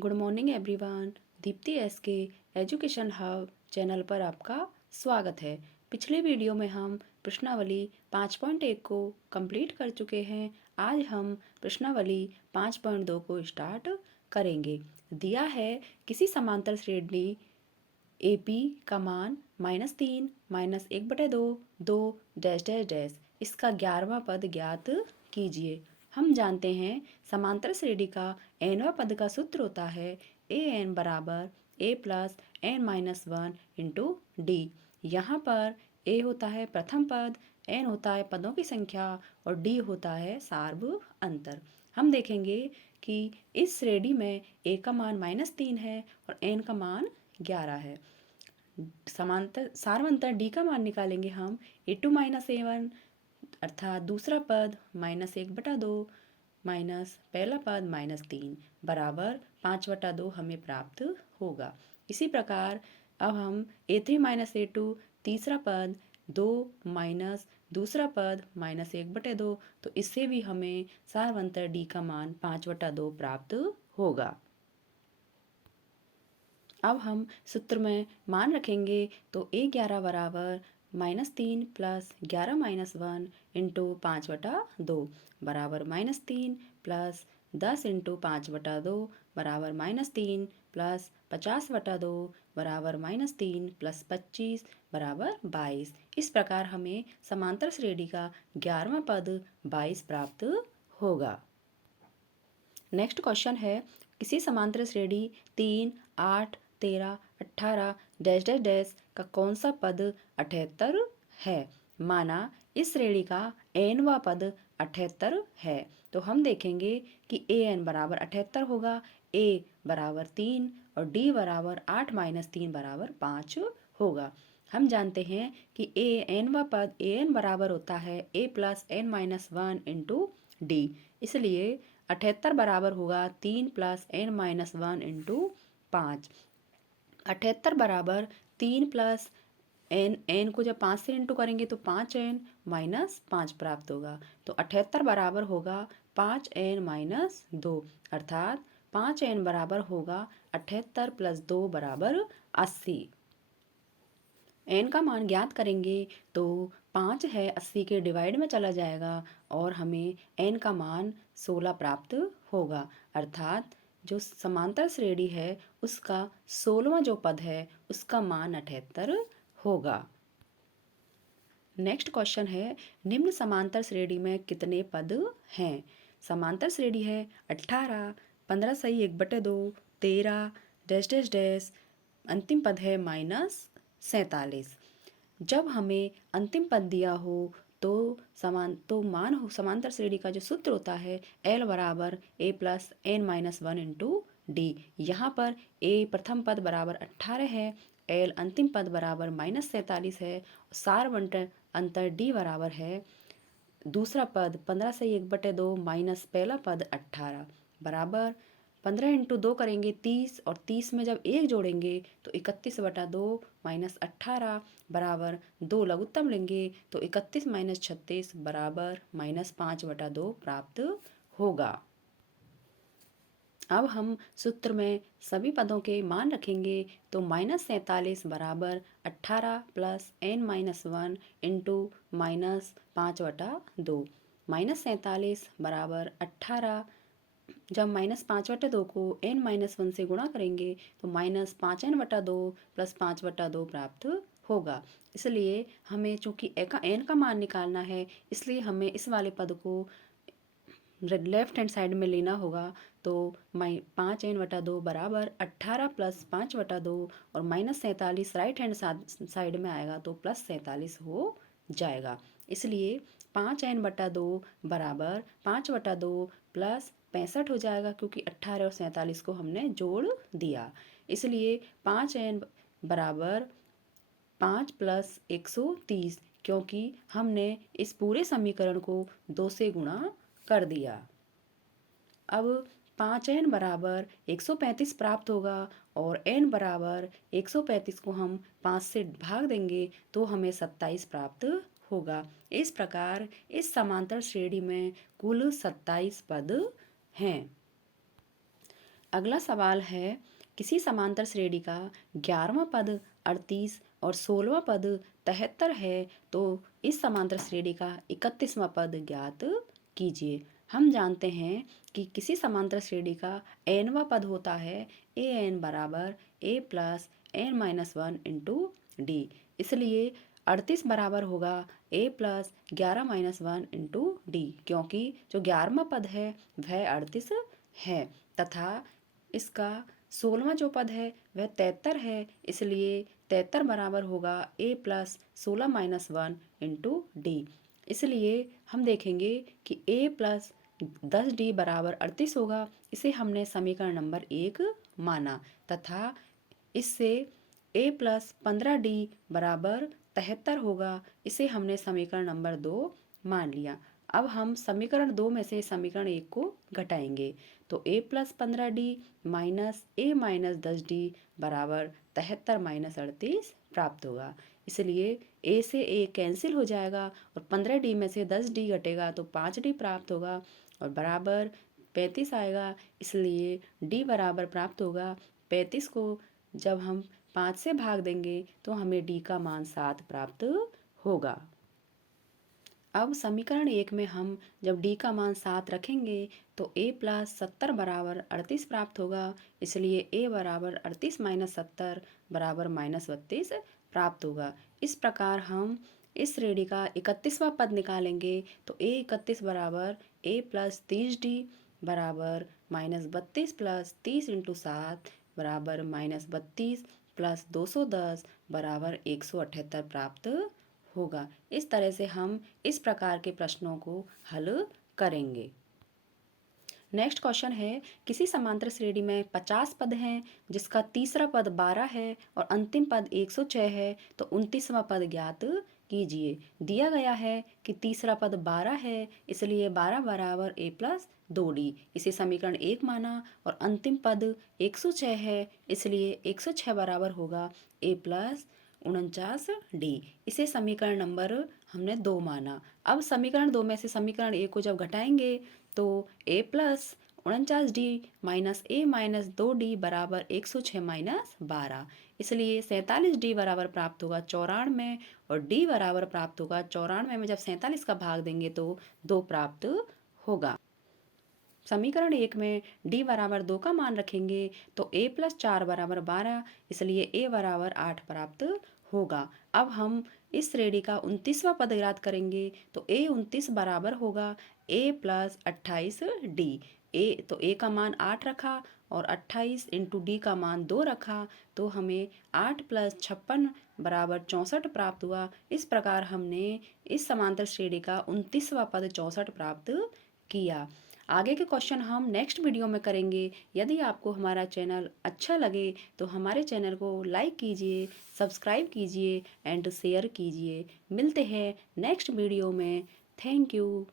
Good morning everyone. Deepti S के education hub channel पर आपका स्वागत है। पिछले वीडियो में हम प्रश्नावली 5.1 को कंप्लीट कर चुके हैं। आज हम प्रश्नावली 5.2 को स्टार्ट करेंगे। दिया है किसी समांतर श्रेणी AP का मान -3 -1/2 2 डैश डैश डैश, इसका 11वां पद ज्ञात कीजिए। हम जानते हैं समांतर श्रेणी का nवां पद का सूत्र होता है an बराबर a plus n minus 1 into D. यहाँ पर a होता है प्रथम पद, n होता है पदों की संख्या और d होता है सार्व अंतर। हम देखेंगे कि इस श्रेणी में a का मान -3 है और n का मान 11 है। समांतर सार्वंतर d का मान निकालेंगे हम a2 माइनस a1, अर्थात दूसरा पद -1/2 माइनस पहला पद -3 बराबर 5/2 हमें प्राप्त होगा। इसी प्रकार अब हम a3 माइनस a2 तीसरा पद 2 माइनस दूसरा पद -1/2, तो इससे भी हमें सार्वंतर d का मान 5/2 प्राप्त होगा। अब हम सूत्र में मान रखेंगे तो a11 बराबर -3 प्लस 11 माइनस 1 इंटू 5/2 बराबर -3 प्लस 10 इंटू 5/2 बराबर -3 प्लस 50/2 बराबर -3 प्लस 25 बराबर 22। इस प्रकार हमें समांतर श्रेणी का 11वां पद 22 प्राप्त होगा। नेक्स्ट क्वेश्चन है किसी समांतर श्रेणी 3 8 13 18 डैश डैश डैश का कौन सा पद 78 है। माना इस श्रेणी का nवां पद 78 है, तो हम देखेंगे कि an बराबर 78 होगा, a बराबर 3 और d बराबर 8 माइनस 3 बराबर 5 होगा। हम जानते हैं कि nवां पद an बराबर होता है a plus n minus 1 into D. इसलिए 78 बराबर होगा 3 प्लस n माइनस 1 इंटू 5। 78 बराबर 3 प्लस n को जब 5 से इंटू करेंगे तो 5n माइनस 5 प्राप्त होगा। तो 78 बराबर होगा 5n माइनस 2, अर्थात 5n बराबर होगा 78 प्लस 2 बराबर 80। n का मान ज्ञात करेंगे तो 5 है 80 के डिवाइड में चला जाएगा और हमें n का मान 16 प्राप्त होगा, अर्थात जो समांतर श्रेणी है उसका 16वां जो पद है उसका मान 78 होगा। नेक्स्ट क्वेश्चन है निम्न समांतर श्रेणी में कितने पद हैं। समांतर श्रेणी है 18 15 सही 1/2 13 डैश डैश डैश, अंतिम पद है -47। जब हमें अंतिम पद दिया हो तो मान हो समांतर श्रेणी का जो सूत्र होता है L बराबर a plus n minus 1 into D. यहाँ पर a प्रथम पद बराबर 18 है, L अंतिम पद बराबर -47 है, सार्वंतर अंतर d बराबर है दूसरा पद 15 से 1/2 माइनस पहला पद 18 बराबर 15 इंटू 2 करेंगे 30 और 30 में जब 1 जोड़ेंगे तो 31/2 माइनस 18 बराबर 2 लघुत्तम लेंगे तो 31 माइनस 36 बराबर -5/2 प्राप्त होगा। अब हम सूत्र में सभी पदों के मान रखेंगे तो -47 बराबर 18 प्लस n माइनस 1 इंटू -5/2 -47 बराबर 18। जब -5/2 को n माइनस 1 से गुणा करेंगे तो -5n/2 प्लस 5/2 प्राप्त होगा। इसलिए हमें चूंकि n का मान निकालना है इसलिए हमें इस वाले पद को लेफ्ट हैंड साइड में लेना होगा। तो 5n/2 बराबर 18 प्लस 5/2 और -47 राइट हैंड साइड में आएगा तो +47 हो जाएगा। इसलिए 5n/2 बराबर 5/2 प्लस 65 हो जाएगा क्योंकि 18 और 47 को हमने जोड़ दिया। इसलिए 5n बराबर 5 प्लस 130, क्योंकि हमने इस पूरे समीकरण को 2 से गुणा कर दिया। अब 5n बराबर 135 प्राप्त होगा और n बराबर 135 को हम 5 से भाग देंगे तो हमें 27 प्राप्त होगा। इस प्रकार इस समांतर श्रेणी में कुल 27 पद हैं। अगला सवाल है किसी समांतर श्रेणी का 11वां पद 38 और 16वां पद 73 है तो इस समांतर श्रेणी का 31वां पद ज्ञात कीजिए। हम जानते हैं कि किसी समांतर श्रेणी का nवां पद होता है ए एन बराबर A plus N minus one into D. इसलिए 38 बराबर होगा A plus 11 minus one into D, क्योंकि जो 11वां पद है वह 38 है तथा इसका 16वां जो पद है वह 73 है। इसलिए 73 बराबर होगा A plus 16 minus one into D. इसलिए हम देखेंगे कि ए प्लस 10d बराबर 38 होगा। इसे हमने समीकरण नंबर 1 माना तथा इससे ए प्लस 15d बराबर 73 होगा। इसे हमने समीकरण नंबर 2 मान लिया। अब हम समीकरण 2 में से समीकरण 1 को घटाएंगे तो ए प्लस 15d माइनस ए माइनस 10d बराबर 73 माइनस 38 प्राप्त होगा। इसलिए ए से ए कैंसिल हो जाएगा और 15d में से 10d घटेगा तो 5d प्राप्त होगा और बराबर 35 आएगा। इसलिए d बराबर प्राप्त होगा 35 को जब हम 5 से भाग देंगे तो हमें d का मान 7 प्राप्त होगा। अब समीकरण 1 में हम जब d का मान 7 रखेंगे तो a प्लस 70 बराबर 38 प्राप्त होगा। इसलिए a बराबर 38 माइनस 70 बराबर माइनस 32 प्राप्त होगा। इस प्रकार हम इस श्रेणी का 31वां पद निकालेंगे तो a 31 बराबर a प्लस 30d बराबर माइनस 32 प्लस 30 इंटू 7 बराबर माइनस 32 प्लस 210 बराबर 178 प्राप्त होगा। इस तरह से हम इस प्रकार के प्रश्नों को हल करेंगे। नेक्स्ट क्वेश्चन है किसी समांतर श्रेणी में 50 पद हैं जिसका तीसरा पद 12 है और अंतिम पद 106 है तो 29वां पद ज्ञात कीजिए। दिया गया है कि तीसरा पद 12 है इसलिए 12 बराबर ए प्लस 2d, इसे समीकरण 1 माना और अंतिम पद 106 है इसलिए 106 बराबर होगा ए प्लस 49d, इसे समीकरण नंबर हमने 2 माना। अब समीकरण 2 में से समीकरण 1 को जब घटाएंगे तो a plus 49d minus a minus 2d बराबर 106 माइनस 12, इसलिए 47d बराबर प्राप्त होगा 94 और d बराबर प्राप्त होगा 94 में जब 47 का भाग देंगे तो 2 प्राप्त होगा। समीकरण 1 में d बराबर 2 का मान रखेंगे तो a प्लस 4 बराबर 12, इसलिए a बराबर 8 प्राप्त होगा। अब हम इस श्रेणी का 29वां पद ज्ञात करेंगे तो a 29 बराबर होगा a प्लस 28d। तो a का मान 8 रखा और 28 इंटू d का मान 2 रखा तो हमें 8 प्लस 56 बराबर 64 प्राप्त हुआ। इस प्रकार हमने इस समांतर श्रेणी का 29वां पद 64 प्राप्त किया। आगे के क्वेश्चन हम नेक्स्ट वीडियो में करेंगे। यदि आपको हमारा चैनल अच्छा लगे तो हमारे चैनल को लाइक कीजिए, सब्सक्राइब कीजिए एंड शेयर कीजिए। मिलते हैं नेक्स्ट वीडियो में। Thank you.